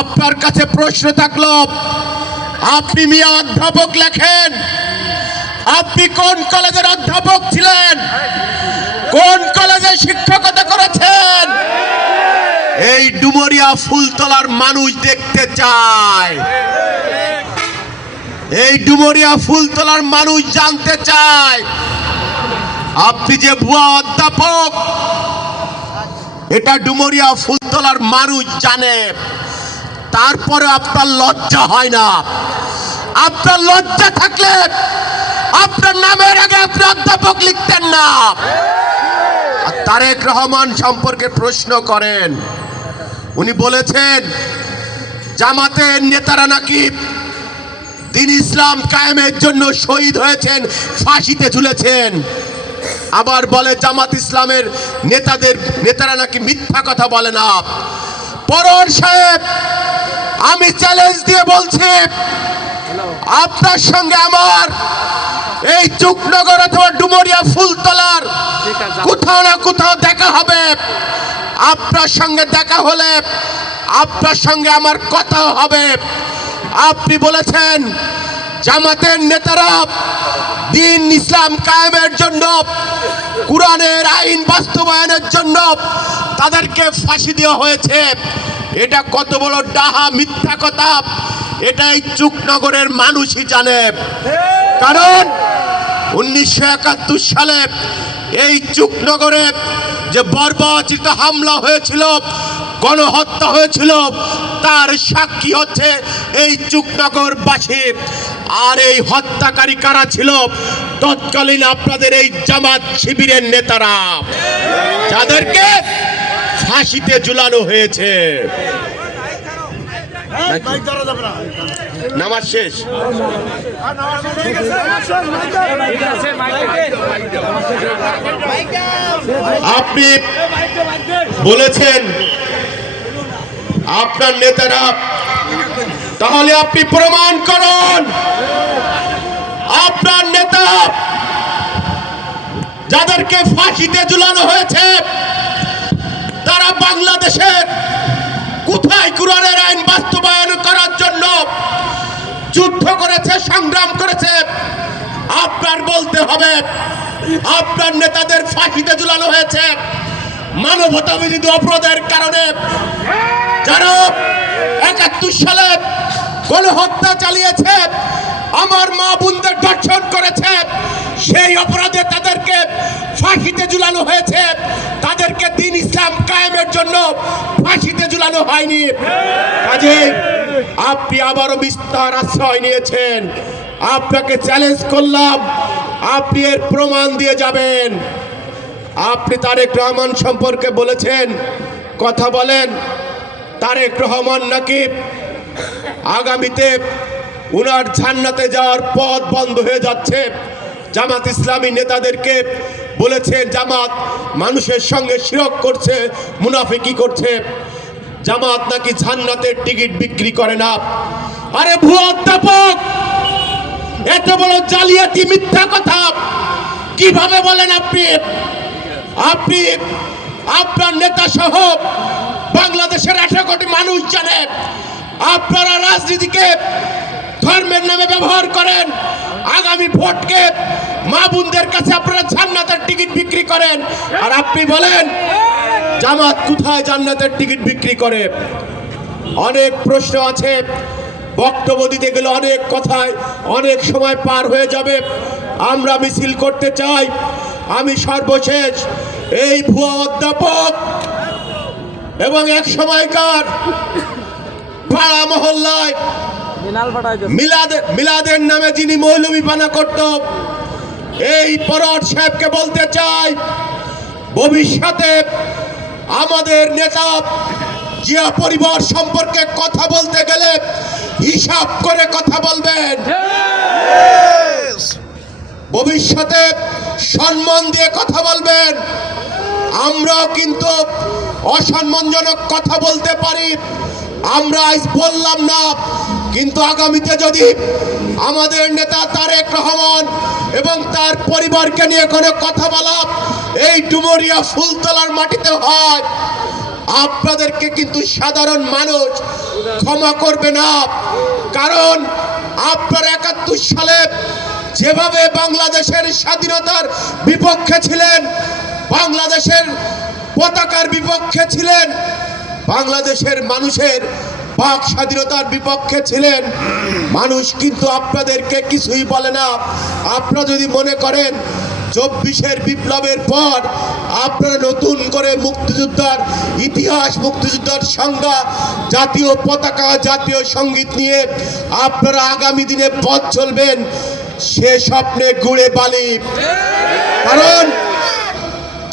আপনার কাছে প্রশ্ন থাকলো, আপনি মিয়া অধ্যাপক লেখেন, আপনি কোন কলেজের অধ্যাপক ছিলেন, কোন কলেজে শিক্ষকতা করেছেন? এই ডুমুরিয়া ফুলতলার মানুষ দেখতে চায়, এই ডুমুরিয়া ফুলতলার মানুষ জানতে চায় আপনি যে ভুয়া অধ্যাপক, এটা ডুমুরিয়া ফুলতলার মানুষ জানে। তারপরে আপনার লজ্জা হয় না? আপনার লজ্জা থাকলে আপনার নামের আগে আপনি অধ্যাপক লিখতেন না। তারেক রহমান সম্পর্কে প্রশ্ন করেন, উনি বলেছেন জামাতের নেতারা নাকি দ্বীন ইসলাম কায়েমের জন্য শহীদ হয়েছেন, ফাঁসিতে ঝুলেছেন। আবার বলে জামাত ইসলামের নেতারা নাকি মিথ্যা কথা বলে না। পরর সাহেব, আমি চ্যালেঞ্জ দিয়ে বলছি, আপনার সঙ্গে আমার এই চুকনগর অথবা ডুমুরিয়া ফুলতলার কোথাও না কোথাও দেখা হবে। আপনার সঙ্গে দেখা হলে আপনার সঙ্গে আমার কথা হবে। আপনি বলেছেন জামাতের নেতারা দ্বীন ইসলাম কায়েমের জন্য, কুরআনের আইন বাস্তবায়নের জন্য তাদেরকে ফাঁসি দেওয়া হয়েছে। এটা কত বড় ডাহা মিথ্যা কথা, এটা এই চুকনগরের মানুষই জানে। কারণ 1971 সালে এই চুকনগরে যে বর্বরচিত হামলা হয়েছিল, গণহত্যা হয়েছিল, তার সাক্ষী হচ্ছে এই চুকনগরবাসী। আর এই হত্যাকারী কারা ছিল? তৎকালীন আপনাদের এই জামাত শিবিরের নেতারা, যাদেরকে ফাঁসিতে ঝুলানো হয়েছে। নামাজ শেষ। আপনি বলেছেন আপনার নেতারা, তাহলে আপনি প্রমাণ করুন আপনার নেতা যাদেরকে ফাঁসিতে ঝুলানো হয়েছে তারা বাংলাদেশের কোথায় কুরআনের আইন বাস্তবায়ন করার জন্য যুদ্ধ করেছে, সংগ্রাম করেছে? আপনার বলতে হবে। আপনার নেতাদের ফাঁসিতে ঝুলানো হয়েছে মানবতা বিরোধী অপরাধের কারণে। যারা 71 সালে গণহত্যা চালিয়েছে, আমার মা বোনদের ধর্ষণ করেছে, সেই অপরাধে তাদেরকে ফাঁসিতে ঝুলানো হয়েছে। তাদেরকে দ্বীন ইসলাম কায়েমের জন্য ফাঁসিতে ঝুলানো হয়নি। কাজে আপনি আবারও মিথ্যার আশ্রয় নিয়েছেন। আপনাকে চ্যালেঞ্জ করলাম, আপনি এর প্রমাণ দিয়ে যাবেন। আপনি তারেক রহমান সম্পর্কে বলেছেন, কথা বলেন তারেক রহমান নাকি আগামীতে উনার জান্নাতে যাওয়ার পথ বন্ধ হয়ে যাচ্ছে। জামাত ইসলামী নেতাদেরকে বলেছেন জামাত মানুষের সঙ্গে শিরক করছে, মুনাফিকি করছে। জামাত নাকি জান্নাতের টিকিট বিক্রি করে না। আরে ভুয়া অধ্যাপক, এত বড় জালিয়াতি মিথ্যা কথা কিভাবে বলেন আপনি? আপনি আপনার নেতা সহ বাংলাদেশের 18 কোটি মানুষ জানে আপনারা রাজনীতিকে ধর্মের নামে ব্যবহার করেন। আগামী ভোটকে মা বোনদের কাছে আপনারা জান্নাতের টিকিট বিক্রি করেন। আর আপনি বলেন জামাত কোথায় জান্নাতের টিকিট বিক্রি করে? অনেক প্রশ্ন আছে, বক্তব্য দিতে গেলে অনেক কথায় অনেক সময় পার হয়ে যাবে। আমরা মিছিল করতে চাই। আমি সর্বশেষ এই ভুয়া অধ্যাপক এবং এক সময়কার পাড়া মহল্লায় মিলাদের নামে যিনি মৌলবি পানা করত, এই পরর সাহেবকে বলতে চাই, ভবিষ্যতে আমাদের নেতা জিয়া পরিবার সম্পর্কে কথা বলতে গেলে হিসাব করে কথা বলবেন। ভবিষ্যতে সম্মান দিয়ে কথা বলবেন। আমরাও কিন্তু অসম্মানজনক কথা বলতে পারি, আমরা আজ বললাম না, কিন্তু আগামীতে যদি আমাদের নেতা তারেক রহমান এবং তার পরিবারকে নিয়ে কোনো কথা বলা এই ডুমুরিয়া ফুলতলার মাটিতে হয়, আপনাদেরকে কিন্তু সাধারণ মানুষ ক্ষমা করবে না। কারণ আপনারা ৭১ সালে যেভাবে বাংলাদেশের স্বাধীনতার বিপক্ষে ছিলেন, বাংলাদেশের পতাকার বিপক্ষে ছিলেন, বাংলাদেশের মানুষের বাক স্বাধীনতার বিপক্ষে ছিলেন, মানুষ কিন্তু আপনাদেরকে কিছুই বলে না। আপনারা যদি মনে করেন ২৪-এর বিপ্লবের পর আপনারা নতুন করে মুক্তিযোদ্ধার ইতিহাস, মুক্তিযোদ্ধার সংজ্ঞা, জাতীয় পতাকা, জাতীয় সঙ্গীত নিয়ে আপনারা আগামী দিনে পথ চলবেন, সে স্বপ্নে গুড়ে বালি। কারণ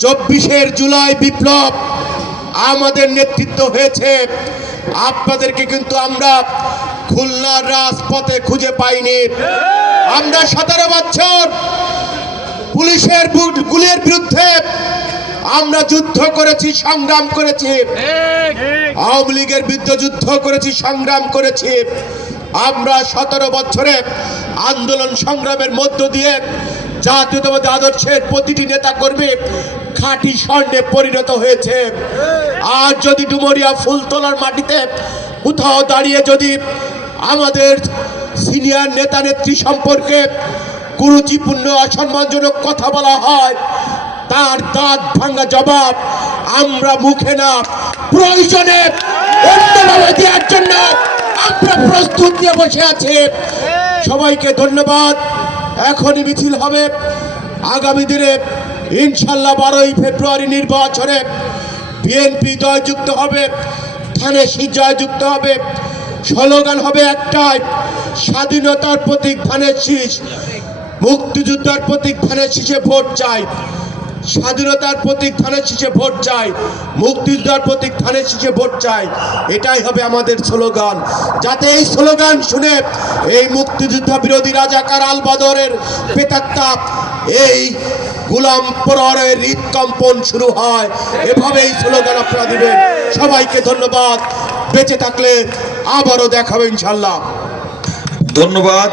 ২৪-এর জুলাই বিপ্লব আমাদের নেতৃত্ব হয়েছে, আপনাদেরকে কিন্তু আমরা খুলনার রাজপথে খুঁজে পাইনি। আমরা ১৭ বছর পুলিশের গুলির বিরুদ্ধে আমরা যুদ্ধ করেছি, সংগ্রাম করেছি, আওয়ামী লীগের বিরুদ্ধে যুদ্ধ করেছি, সংগ্রাম করেছি। আমরা ১৭ বছরে আন্দোলন সংগ্রামের মধ্য দিয়ে জাতীয়তাবাদী আদর্শের প্রতিটি নেতা কর্মী খাঁটি স্বর্ণে পরিণত হয়েছে। আর যদি ডুমুরিয়া ফুলতলার মাটিতে কোথাও দাঁড়িয়ে যদি আমাদের সিনিয়র নেতা নেত্রী সম্পর্কে কুরুচিপূর্ণ অসম্মানজনক কথা বলা হয়, তার দাঁত ভাঙা জবাব আমরা মুখে না, প্রয়োজনে অন্যভাবে দেওয়ার জন্য আমরা প্রস্তুত নিয়ে বসে আছি। সবাইকে ধন্যবাদ। এখনই মিছিল হবে। আগামী দিনে ইনশাল্লাহ 12ই ফেব্রুয়ারি নির্বাচনে বিএনপি জয়যুক্ত হবে, ধানের জয়যুক্ত হবে। স্লোগান হবে একটাই, স্বাধীনতার প্রতীক ধানের শীষ, মুক্তিযুদ্ধের প্রতীক ধানের শীষে ভোট চাই। স্বাধীনতার প্রতীক ধানের শীষে ভোট চাই, মুক্তিযুদ্ধের প্রতীক ধানের শীষে ভোট চাই। এটাই হবে আমাদের স্লোগান। যাতে এই স্লোগান শুনে এই মুক্তিযুদ্ধ বিরোধী রাজাকার আল বদরের প্রেতাত্মা, এই গোলাম পরোয়ারের হৃদকম্পন শুরু হয়। এভাবে এই স্লোগান আপনারা দিবেন। সবাইকে ধন্যবাদ। বেঁচে থাকলে আবারও দেখাবে ইনশাল্লাহ। ধন্যবাদ।